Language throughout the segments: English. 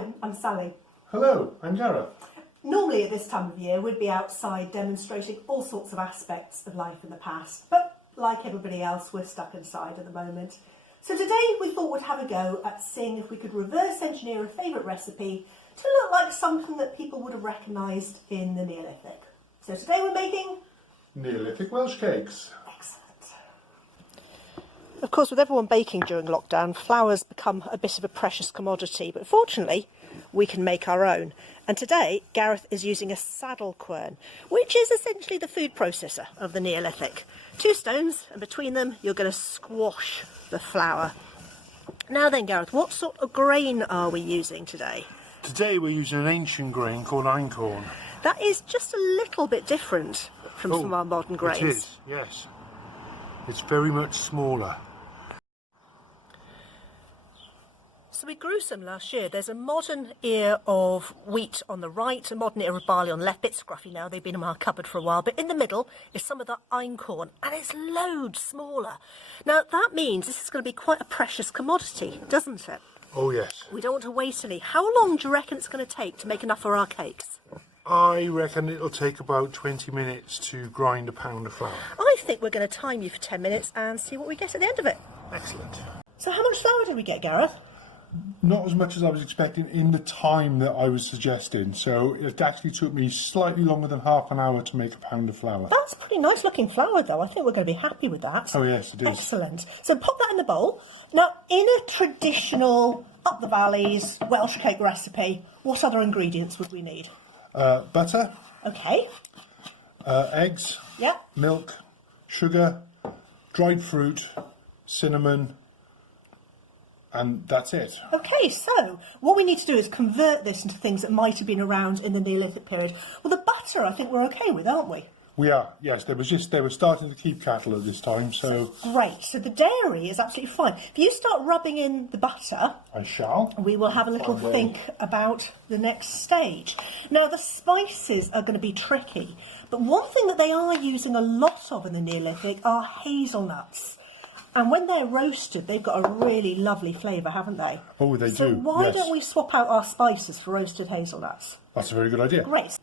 Hello, I'm Sally. Hello, I'm Gareth. Normally at this time of year we'd be outside demonstrating all sorts of aspects of life in the past, but like everybody else we're stuck inside at the moment. So today we thought we'd have a go at seeing if we could reverse engineer a favourite recipe to look like something that people would have recognised in the Neolithic. So today we're making Neolithic Welsh cakes. Excellent. Of course, with everyone baking during lockdown, flour's become a bit of a precious commodity, but fortunately we can make our own. And today Gareth is using a saddle quern, which is essentially the food processor of the Neolithic. 2 stones, and between them you're going to squash the flour. Now then, Gareth, what sort of grain are we using today? Today we're using an ancient grain called einkorn. That is just a little bit different from some of our modern grains. It is, yes. It's very much smaller. So we grew some last year. There's a modern ear of wheat on the right, a modern ear of barley on the left. Bit scruffy now, they've been in my cupboard for a while. But in the middle is some of the einkorn, and it's loads smaller. Now that means this is going to be quite a precious commodity, doesn't it? Oh yes. We don't want to waste any. How long do you reckon it's going to take to make enough for our cakes? I reckon it'll take about 20 minutes to grind a pound of flour. I think we're going to time you for 10 minutes and see what we get at the end of it. Excellent. So how much flour did we get, Gareth? Not as much as I was expecting in the time that I was suggesting, so it actually took me slightly longer than half an hour to make a pound of flour. That's pretty nice looking flour though. I think we're going to be happy with that. Oh yes, it is. Excellent. So pop that in the bowl. Now, in a traditional up the valleys Welsh cake recipe, what other ingredients would we need? Butter. Okay. Eggs. Yeah. Milk. Sugar. Dried fruit. Cinnamon. And that's it. Okay, so what we need to do is convert this into things that might have been around in the Neolithic period. Well, the butter I think we're okay with, aren't we? We are, yes. They were starting to keep cattle at this time, so... Great. So the dairy is absolutely fine. If you start rubbing in the butter... I shall. We will have a little think about the next stage. Now, the spices are going to be tricky, but one thing that they are using a lot of in the Neolithic are hazelnuts. And when they're roasted, they've got a really lovely flavour, haven't they? Oh, they do, So why yes. don't we swap out our spices for roasted hazelnuts? That's a very good idea. Great.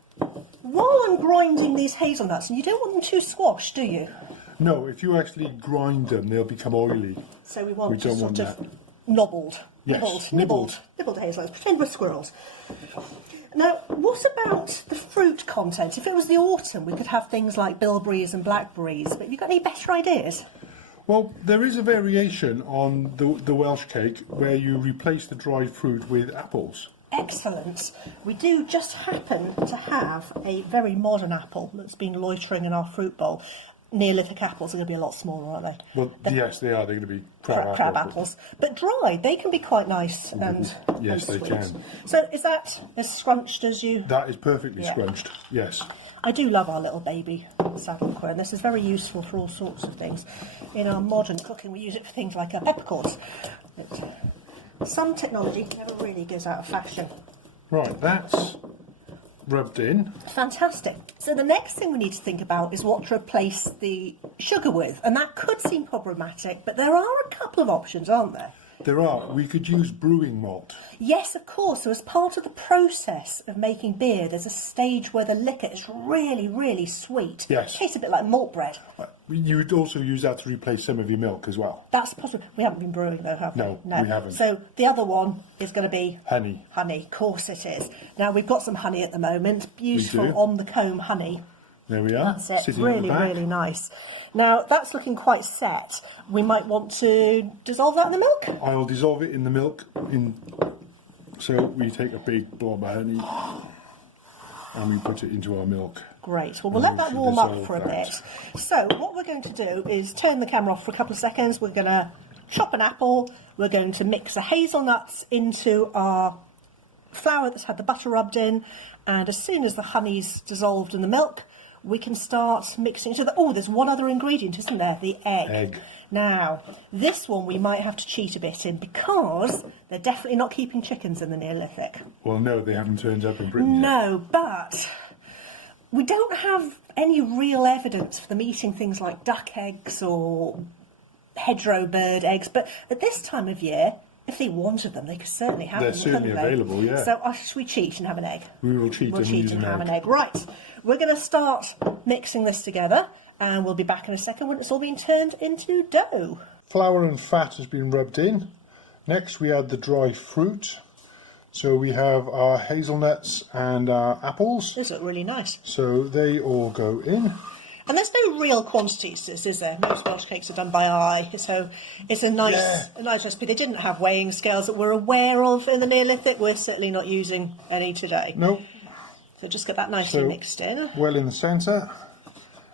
While I'm grinding these hazelnuts, and you don't want them too squashed, do you? No, if you actually grind them, they'll become oily. So we want We don't sort want of that. nobbled. Yes, Nibbled hazelnuts. Pretend we're squirrels. Now, what about the fruit content? If it was the autumn, we could have things like bilberries and blackberries, but have you got any better ideas? Well, there is a variation on the Welsh cake where you replace the dried fruit with apples. Excellent. We do just happen to have a very modern apple that's been loitering in our fruit bowl. Neolithic apples are going to be a lot smaller, aren't they? Well, yes, they are. They're going to be Crab apples. But dried, they can be quite nice and Yes, and they sweet. can. So is that as scrunched as you... That is perfectly scrunched, yes. I do love our little baby saddle quern. This is very useful for all sorts of things. In our modern cooking, we use it for things like peppercorns. Some technology never really goes out of fashion. Right, that's rubbed in. Fantastic. So the next thing we need to think about is what to replace the sugar with. And that could seem problematic, but there are a couple of options, aren't there? There are. We could use brewing malt. Yes, of course. So as part of the process of making beer, there's a stage where the liquor is really, really sweet. Yes. It tastes a bit like malt bread. You would also use that to replace some of your milk as well. That's possible. We haven't been brewing though, have we? No, we haven't. So the other one is going to be... Honey. Honey, of course it is. Now, we've got some honey at the moment. Beautiful do. on the comb honey. There we are. That's it. Sitting at the Really, back. really nice. Now, that's looking quite set. We might want to dissolve that in the milk. I'll dissolve it in the milk. So we take a big blob of honey and we put it into our milk. Great. Well, we'll And let that we warm should up for a dissolve bit. So what we're going to do is turn the camera off for a couple of seconds. We're going to chop an apple. We're going to mix the hazelnuts into our flour that's had the butter rubbed in. And as soon as the honey's dissolved in the milk, we can start mixing it. Oh, there's one other ingredient, isn't there? The egg. Now, this one we might have to cheat a bit in because they're definitely not keeping chickens in the Neolithic. Well, no, they haven't turned up in Britain yet. No, but we don't have any real evidence for them eating things like duck eggs or hedgerow bird eggs. But at this time of year, If they wanted them, they could certainly have They're them. certainly couldn't they? available, yeah. So should we cheat and have an egg? We will cheat We'll and cheat use and an have egg. an egg. Right, we're going to start mixing this together, and we'll be back in a second when it's all been turned into dough. Flour and fat has been rubbed in. Next we add the dry fruit. So we have our hazelnuts and our apples. These look really nice. So they all go in. And there's no real quantities to this, is there? Most Welsh cakes are done by eye, so it's a nice recipe. They didn't have weighing scales that we're aware of in the Neolithic. We're certainly not using any today. Nope. So just get that nicely mixed in. Well in the centre.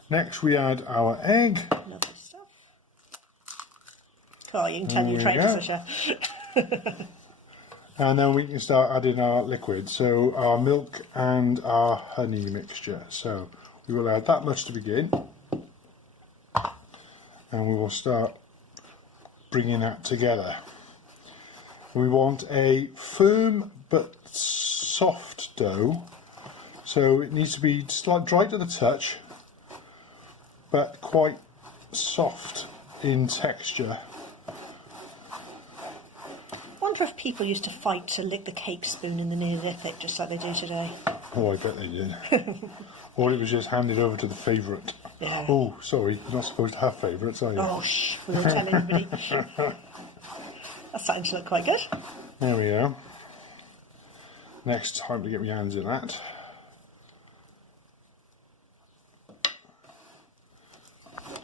Next we add our egg. Lovely stuff. Oh, you can tell you're trained as a chef. And then we can start adding our liquid. So our milk and our honey mixture. So we will add that much to begin, and we will start bringing that together. We want a firm but soft dough, so it needs to be slightly dry to the touch, but quite soft in texture. I wonder if people used to fight to lick the cake spoon in the Neolithic just like they do today. Oh, I bet they did. Or it was just handed over to the favourite. Yeah. Oh, sorry, you're not supposed to have favourites, are you? Oh, shh, we won't tell anybody. That's starting to look quite good. There we go. Next time to get my hands in that.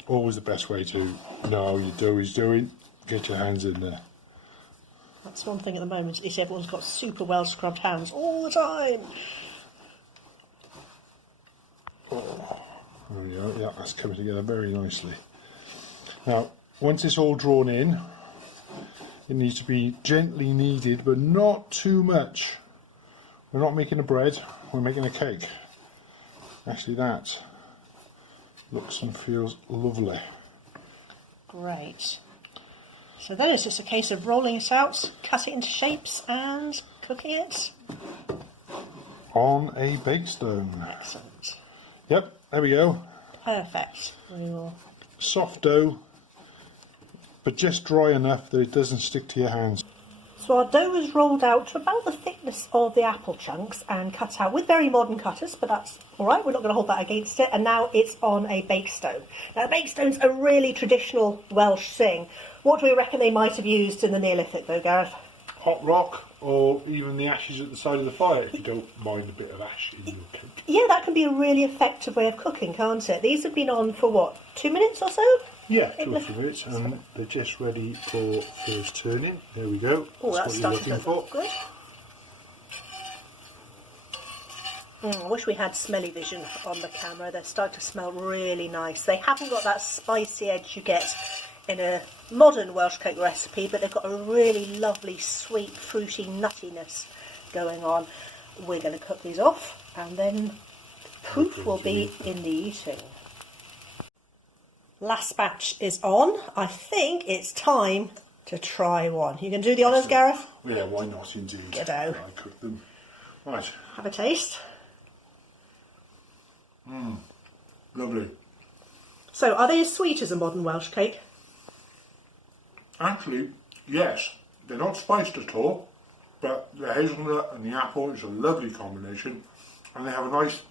Always the best way to know how your dough is doing. Get your hands in there. That's one thing at the moment, is everyone's got super well scrubbed hands all the time. There we go. Yeah, that's coming together very nicely. Now, once it's all drawn in, it needs to be gently kneaded, but not too much. We're not making a bread, we're making a cake. Actually, that looks and feels lovely. Great. So then it's just a case of rolling it out, cut it into shapes and cooking it. On a bake stone. Excellent. Yep, there we go. Perfect. We will. Soft dough, but just dry enough that it doesn't stick to your hands. So our dough is rolled out to about the thickness of the apple chunks and cut out with very modern cutters, but that's all right, we're not going to hold that against it. And now it's on a bake stone. Now the bake stone's a really traditional Welsh thing. What do we reckon they might have used in the Neolithic though, Gareth? Hot rock, or even the ashes at the side of the fire, if you don't mind a bit of ash in your cake. Yeah, that can be a really effective way of cooking, can't it? These have been on for what, 2 minutes or so? Yeah, 2 or 3 minutes, and they're just ready for first turning. There we go. Oh, that's what you're starting looking to look for. good. I wish we had smelly vision on the camera. They're starting to smell really nice. They haven't got that spicy edge you get in a modern Welsh cake recipe, but they've got a really lovely, sweet, fruity nuttiness going on. We're going to cook these off, and then proof will be in the eating. Last batch is on. I think it's time to try one. You can do the honours, Gareth? Yeah, why not indeed? G'do. I cooked them. Right. Have a taste. Lovely. So, are they as sweet as a modern Welsh cake? Actually, yes. They're not spiced at all, but the hazelnut and the apple is a lovely combination, and they have a nice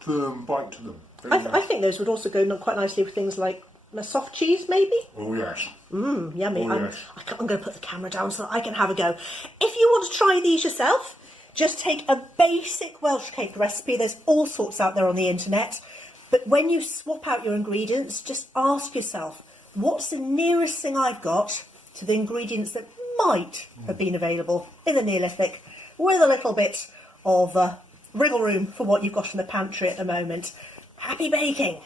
firm bite to them. I think those would also go quite nicely with things like a soft cheese, maybe? Oh yes. Yummy. Oh, yes. I'm going to put the camera down so that I can have a go. If you want to try these yourself, just take a basic Welsh cake recipe. There's all sorts out there on the internet. But when you swap out your ingredients, just ask yourself, what's the nearest thing I've got to the ingredients that might have been available in the Neolithic, with a little bit of wriggle room for what you've got in the pantry at the moment. Happy baking!